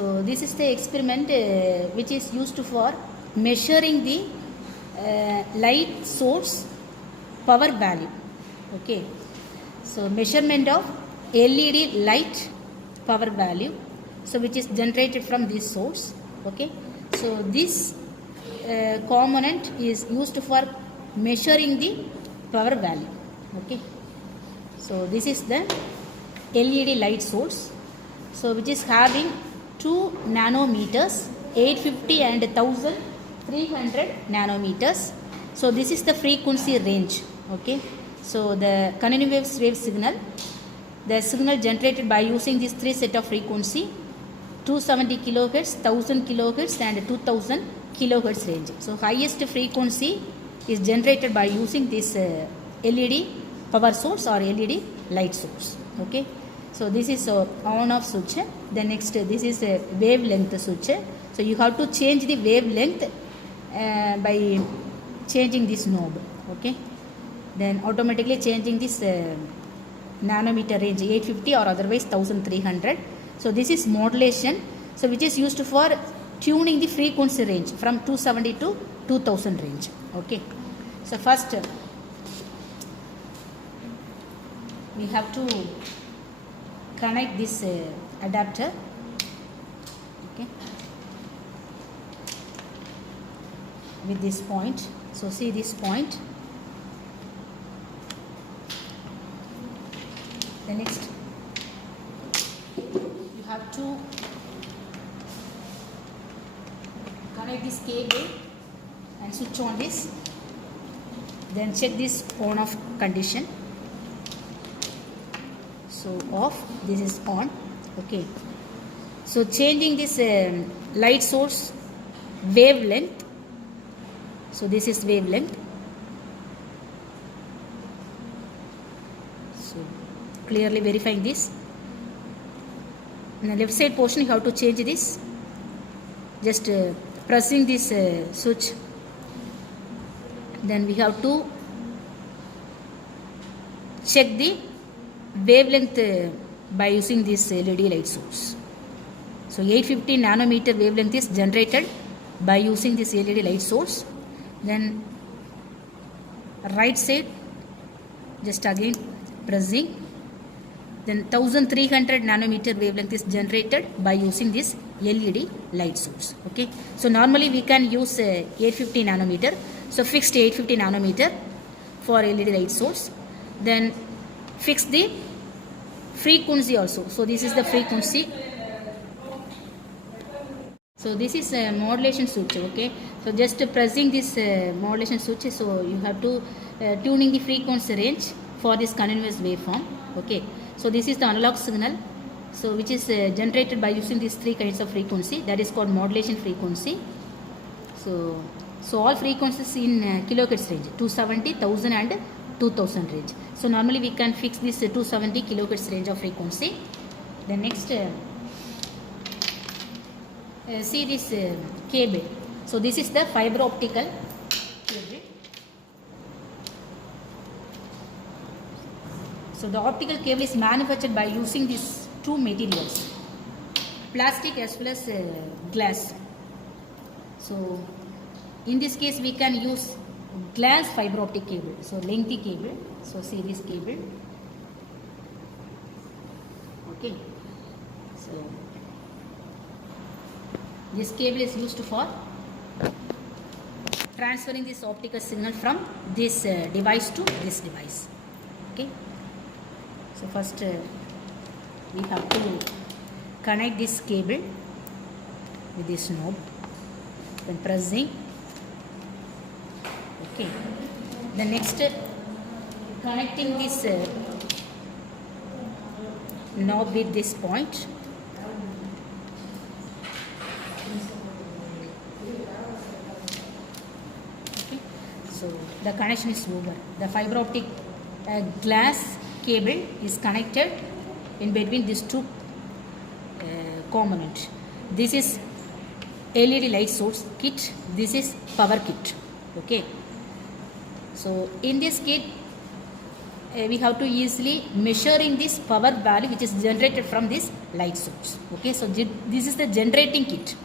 So this is the experiment which is used for measuring the light source power value. Okay, so measurement of LED light power value, so which is generated from this source. Okay, so this component is used for measuring the power value. Okay, so this is the LED light source, so which is having 2 nanometers, 850 and 1300 nanometers. So this is the frequency range. Okay, so the continuous wave signal, the signal generated by using these three set of frequency, 270 kilohertz, 1000 kilohertz and 2000 kilohertz range. So highest frequency is generated by using this LED power source or LED light source. Okay, so this is on off switch. The next this is a wavelength switch. So you have to change the wavelength by changing this knob. Okay, then automatically changing this nanometer range, 850 or otherwise 1300. So this is modulation, so which is used for tuning the frequency range from 270 to 2000 range. Okay, so first we have to connect this adapter. Okay, with this point. So see this point. The next you have to connect this cable and switch on this, then check this on off condition. So off, this is on. Okay, so changing this light source wavelength. So this is wavelength. So clearly verifying this. In the left side portion you have to change this, just pressing this switch. Then we have to check the wavelength by using this LED light source. So 850 nanometer wavelength is generated by using this LED light source. Then right side, just again pressing. Then 1300 nanometer wavelength is generated by using this LED light source. Okay, so normally we can use 850 nanometer. So fixed 850 nanometer for LED light source. Then fix the frequency also. So this is the frequency. So this is a modulation switch. Okay, so just pressing this modulation switch, so you have to tuning the frequency range for this continuous waveform. Okay, so this is the analog signal, so which is generated by using these three kinds of frequency, that is called modulation frequency. So all frequencies in kilohertz range, 270, 1000 and 2000 range. So normally we can fix this 270 kilohertz range of frequency. The next see this cable. So this is the fiber optical cable. So the optical cable is manufactured by using these two materials, plastic as well as glass. So in this case we can use glass fiber optic cable, so lengthy cable. So see this cable. Okay, so this cable is used for transferring this optical signal from this device to this device. Okay, so first we have to connect this cable with this knob, then pressing. Okay, the next connecting this knob with this point. Okay, so the connection is over. The fiber optic glass cable is connected in between these two components. This is LED light source kit, this is power kit. Okay, so in this kit we have to easily measuring this power value which is generated from this light source. Okay, so this is the generating kit.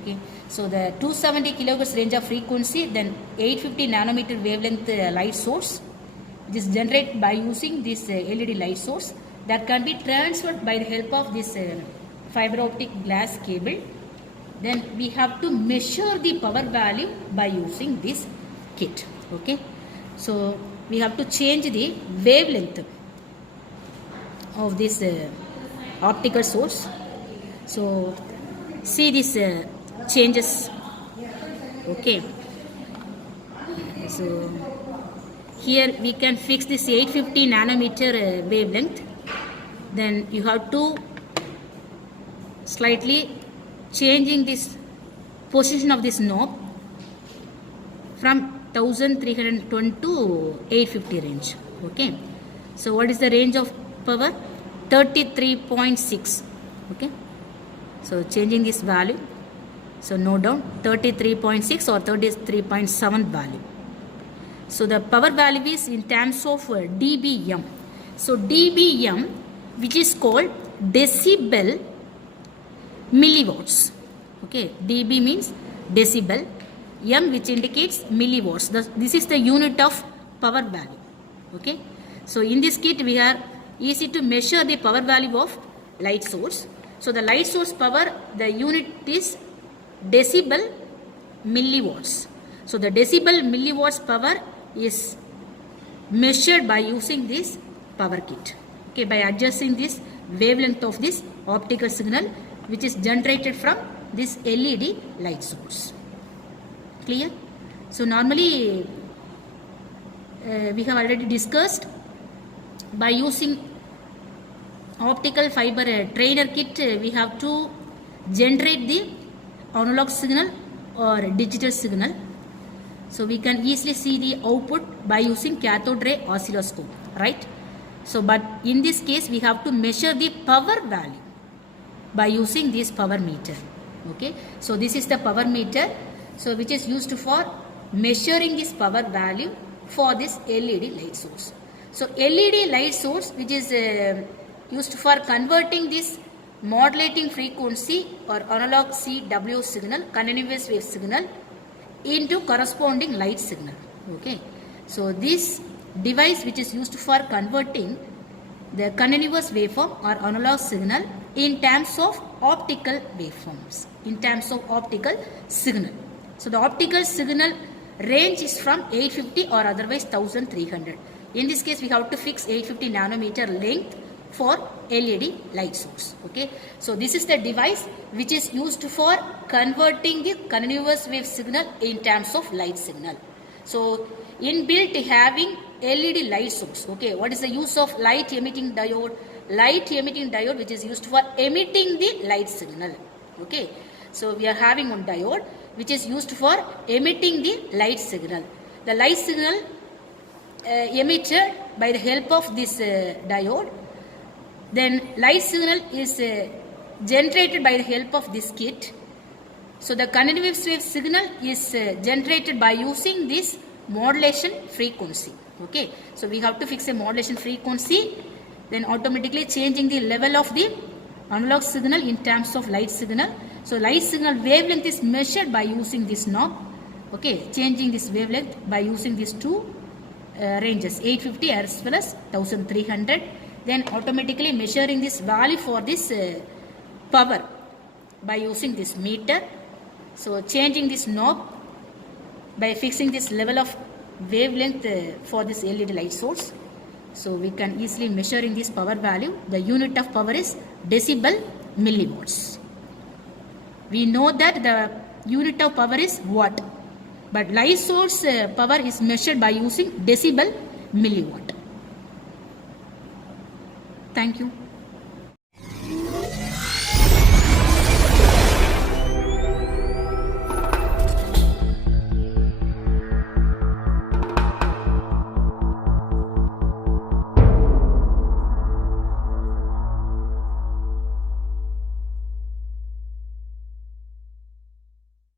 Okay, so the 270 kilohertz range of frequency, then 850 nanometer wavelength light source, which is generated by using this LED light source that can be transferred by the help of this fiber optic glass cable. Then we have to measure the power value by using this kit. Okay, so we have to change the wavelength of this optical source. So see this changes. Okay, so here we can fix this 850 nanometer wavelength. Then you have to slightly changing this position of this knob from 1320 to 850 range. Okay, so what is the range of power? 33.6. Okay, so changing this value, so note down 33.6 or 33.7 value. So the power value is in terms of dBm. So dBm, which is called decibel milliwatts. Okay, dB means decibel, m which indicates milliwatts. This is the unit of power value. Okay, so in this kit we are easy to measure the power value of light source. So the light source power, the unit is decibel milliwatts. So the decibel milliwatts power is measured by using this power kit. Okay, by adjusting this wavelength of this optical signal which is generated from this LED light source. Clear? So normally we have already discussed by using optical fiber trainer kit we have to generate the analog signal or digital signal. So we can easily see the output by using cathode ray oscilloscope, right? So but in this case we have to measure the power value by using this power meter. Okay, so this is the power meter, so which is used for measuring this power value for this LED light source. So LED light source which is used for converting this modulating frequency or analog CW signal, continuous wave signal, into corresponding light signal. Okay, so this device which is used for converting the continuous waveform or analog signal in terms of optical waveforms, in terms of optical signal. So the optical signal range is from 850 or otherwise 1300. In this case we have to fix 850 nanometer length for LED light source. Okay, so this is the device which is used for converting the continuous wave signal in terms of light signal. So inbuilt having LED light source. Okay, what is the use of light emitting diode? Light emitting diode which is used for emitting the light signal. Okay, so we are having one diode which is used for emitting the light signal. The light signal emitted by the help of this diode, then light signal is generated by the help of this kit. So the continuous wave signal is generated by using this modulation frequency. Okay, so we have to fix a modulation frequency, then automatically changing the level of the analog signal in terms of light signal. So light signal wavelength is measured by using this knob. Okay, changing this wavelength by using these two ranges, 850 as well as 1300. Then automatically measuring this value for this power by using this meter. So changing this knob by fixing this level of wavelength for this LED light source. So we can easily measuring this power value. The unit of power is decibel milliwatts. We know that the unit of power is watt, but light source power is measured by using decibel milliwatt. Thank you.